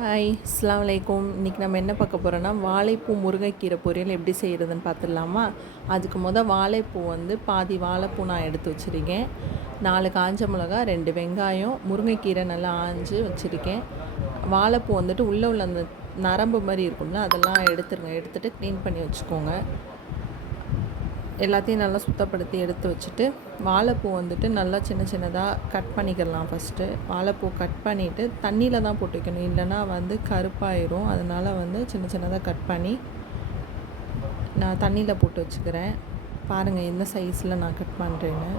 Hi இஸ்லாம் வலைக்கும் இன்றைக்கி நம்ம என்ன பார்க்க போகிறோன்னா வாழைப்பூ முருங்கைக்கீரை பொரியல் எப்படி செய்கிறதுன்னு பார்த்துடலாமா? அதுக்கு மொதல் வாழைப்பூ வந்து பாதி வாழைப்பூ நான் எடுத்து வச்சுருக்கேன். நாலு காஞ்ச மிளகா ரெண்டு வெங்காயம் முருங்கைக்கீரை நல்லா ஆஞ்சு வச்சுருக்கேன். வாழைப்பூ வந்துட்டு உள்ளே உள்ள அந்த நரம்பு மாதிரி இருக்கும்ல அதெல்லாம் எடுத்துருங்க. எடுத்துகிட்டு க்ளீன் பண்ணி வச்சுக்கோங்க. எல்லாத்தையும் நல்லா சுத்தப்படுத்தி எடுத்து வச்சுட்டு வாழைப்பூ வந்துட்டு நல்லா சின்ன சின்னதாக கட் பண்ணிக்கலாம் ஃபஸ்ட்டு வாழைப்பூ கட் பண்ணிவிட்டு தண்ணியில் தான் போட்டு வைக்கணும் இல்லைன்னா வந்து கருப்பாயிரும். அதனால் வந்து சின்ன சின்னதாக கட் பண்ணி நான் தண்ணியில் போட்டு வச்சுக்கிறேன். பாருங்கள் எந்த சைஸில் நான் கட் பண்ணுறேன்னு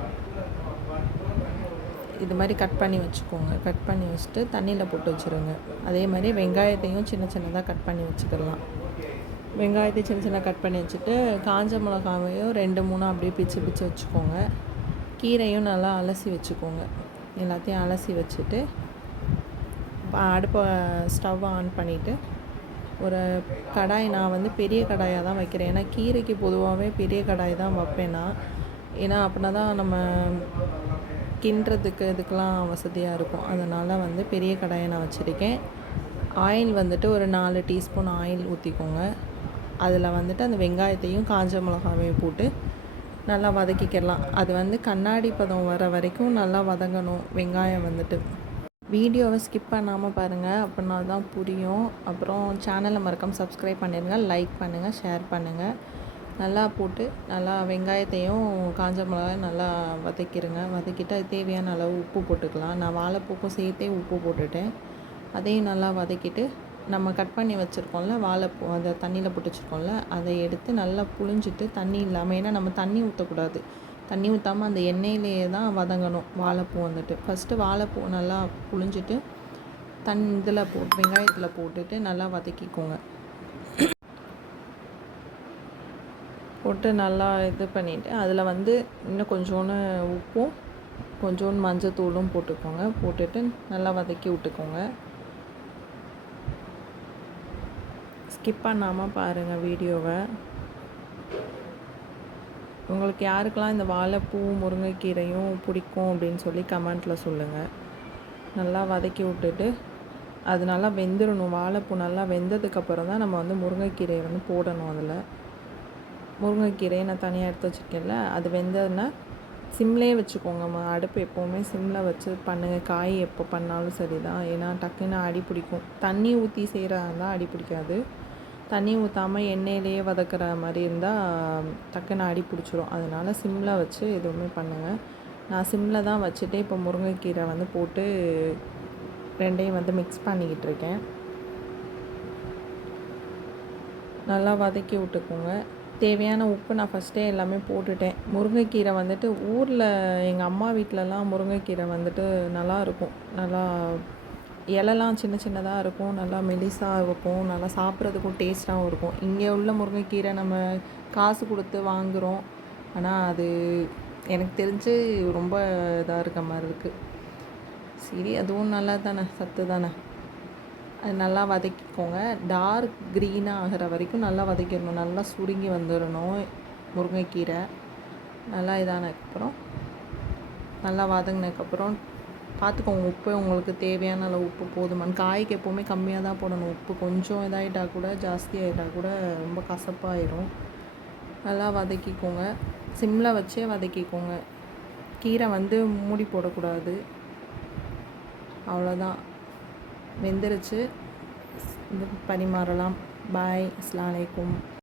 இது மாதிரி கட் பண்ணி வச்சுக்கோங்க. கட் பண்ணி வச்சுட்டு தண்ணியில் போட்டு வச்சுருங்க. அதே மாதிரி வெங்காயத்தையும் சின்ன சின்னதாக கட் பண்ணி வச்சுக்கலாம். வெங்காயத்தை சின்ன சின்ன கட் பண்ணி வச்சுட்டு காஞ்ச மிளகாவையும் ரெண்டு மூணு அப்படியே பிச்சு பிச்சு வச்சுக்கோங்க. கீரையும் நல்லா அலசி வச்சுக்கோங்க. எல்லாத்தையும் அலசி வச்சுட்டு அடுப்பை ஸ்டவ் ஆன் பண்ணிவிட்டு ஒரு கடாய் நான் வந்து பெரிய கடாயாக தான் வைக்கிறேன். ஏன்னா கீரைக்கு பொதுவாகவே பெரிய கடாய் தான் வைப்பேன். நான் ஏன்னா அப்படின்னா தான் நம்ம கிண்டுறதுக்கு இதுக்கெலாம் வசதியாக இருக்கும். அதனால் வந்து பெரிய கடாயை நான் வச்சுருக்கேன். ஆயில் வந்துட்டு ஒரு நாலு டீஸ்பூன் ஆயில் ஊற்றிக்கோங்க அதில் வந்துட்டு அந்த வெங்காயத்தையும் காஞ்ச மிளகாவையும் போட்டு நல்லா வதக்கிக்கலாம். அது வந்து கண்ணாடி பதம் வர வரைக்கும் நல்லா வதங்கணும் வெங்காயம் வந்துட்டு. வீடியோவை ஸ்கிப் பண்ணாமல் பாருங்கள் அப்படின்னா தான் புரியும். அப்புறம் சேனலை மறக்காமல் சப்ஸ்கிரைப் பண்ணிடுங்க லைக் பண்ணுங்கள் ஷேர் பண்ணுங்கள் நல்லா போட்டு நல்லா வெங்காயத்தையும் காஞ்ச மிளகாயும் நல்லா வதக்கிடுங்க வதக்கிட்டு அது தேவையான அளவு உப்பு போட்டுக்கலாம். நான் வாழைப்பூக்கும் சேர்த்தே உப்பு போட்டுட்டேன். அதையும் நல்லா வதக்கிட்டு நம்ம கட் பண்ணி வச்சுருக்கோம்ல வாழைப்பூ அதை தண்ணியில் போட்டு வச்சுருக்கோம்ல அதை எடுத்து நல்லா புழிஞ்சிட்டு தண்ணி இல்லாமல் ஏன்னா நம்ம தண்ணி ஊற்றக்கூடாது தண்ணி ஊற்றாமல் அந்த எண்ணெயிலேயே தான் வதங்கணும் வாழைப்பூ வந்துட்டு. ஃபஸ்ட்டு வாழைப்பூ நல்லா புழிஞ்சிட்டு தன் இதில் போட்டு வெங்காயத்தில் போட்டுட்டு நல்லா வதக்கிக்கோங்க. போட்டு நல்லா இது பண்ணிவிட்டு அதில் வந்து இன்னும் கொஞ்சோன்னு உப்பும் கொஞ்சோண்டு மஞ்சள் தூளும் போட்டுக்கோங்க. போட்டுட்டு நல்லா வதக்கி விட்டுக்கோங்க. ஸ்கிப் பண்ணாமல் பாருங்கள் வீடியோவை. உங்களுக்கு யாருக்கெல்லாம் இந்த வாழைப்பூ முருங்கைக்கீரையும் பிடிக்கும் அப்படின்னு சொல்லி கமெண்ட்டில் சொல்லுங்கள் நல்லா வதக்கி விட்டுட்டு அது நல்லா வெந்துடணும் வாழைப்பூ நல்லா வெந்ததுக்கப்புறம் தான் நம்ம வந்து முருங்கைக்கீரையை வந்து போடணும் அதில். முருங்கைக்கீரையை நான் தனியாக எடுத்து வச்சுருக்கேன்ல அது வெந்ததுன்னா சிம்லேயே வச்சுக்கோங்க. அடுப்பு எப்போவுமே சிம்மில் வச்சு பண்ணுங்கள் காய் எப்போ பண்ணாலும் சரி தான் ஏன்னா டக்குன்னு அடி பிடிக்கும். தண்ணி ஊற்றி செய்கிறதா இருந்தால் அடி பிடிக்காது. தண்ணி ஊற்றாமல் எண்ணெயிலேயே வதக்கிற மாதிரி இருந்தால் டக்குன்னு அடி பிடிச்சிரும். அதனால் சிம்மில் வச்சு எதுவுமே பண்ணுங்கள் நான் சிம்மில் தான் வச்சுட்டு இப்போ முருங்கைக்கீரை வந்து போட்டு ரெண்டையும் வந்து மிக்ஸ் பண்ணிக்கிட்டு இருக்கேன். நல்லா வதக்கி விட்டுக்கோங்க. தேவையான உப்பு நான் ஃபஸ்ட்டே எல்லாமே போட்டுட்டேன். முருங்கைக்கீரை வந்துட்டு ஊரில் எங்கள் அம்மா வீட்டிலலாம் முருங்கைக்கீரை வந்துட்டு நல்லாயிருக்கும் நல்லா இலலாம் சின்ன சின்னதாக இருக்கும். நல்லா மெலிசாக இருக்கும். நல்லா சாப்பிட்றதுக்கும் டேஸ்ட்டாகவும் இருக்கும். இங்கே உள்ள முருங்கைக்கீரை நம்ம காசு கொடுத்து வாங்குகிறோம் ஆனால் அது எனக்கு தெரிஞ்சு ரொம்ப இதாக இருக்க மாதிரி இருக்குது சரி அதுவும் நல்லா தானே சத்து தானே அது நல்லா வதக்கிக்கோங்க. டார்க் க்ரீனாக ஆகிற வரைக்கும் நல்லா வதக்கிடணும். நல்லா சுருங்கி வந்துடணும் முருங்கைக்கீரை. நல்லா இதானதுக்கப்புறம் நல்லா வதங்கினதுக்கப்புறம் பார்த்துக்கோங்க உப்பு உங்களுக்கு தேவையான அளவு உப்பு போதுமானு காய்க்கு எப்போவுமே கம்மியாக தான் போடணும் உப்பு. கொஞ்சம் இதாகிட்டா கூட ஜாஸ்தி ஆகிட்டா கூட ரொம்ப கசப்பாயிடும் நல்லா வதக்கிக்கோங்க. சிம்மில் வச்சே வதக்கிக்கோங்க. கீரை வந்து மூடி போடக்கூடாது. அவ்வளோதான். வெந்துருச்சு. இது பரிமாறலாம் பாய். அஸ்லாம் வலைக்கும்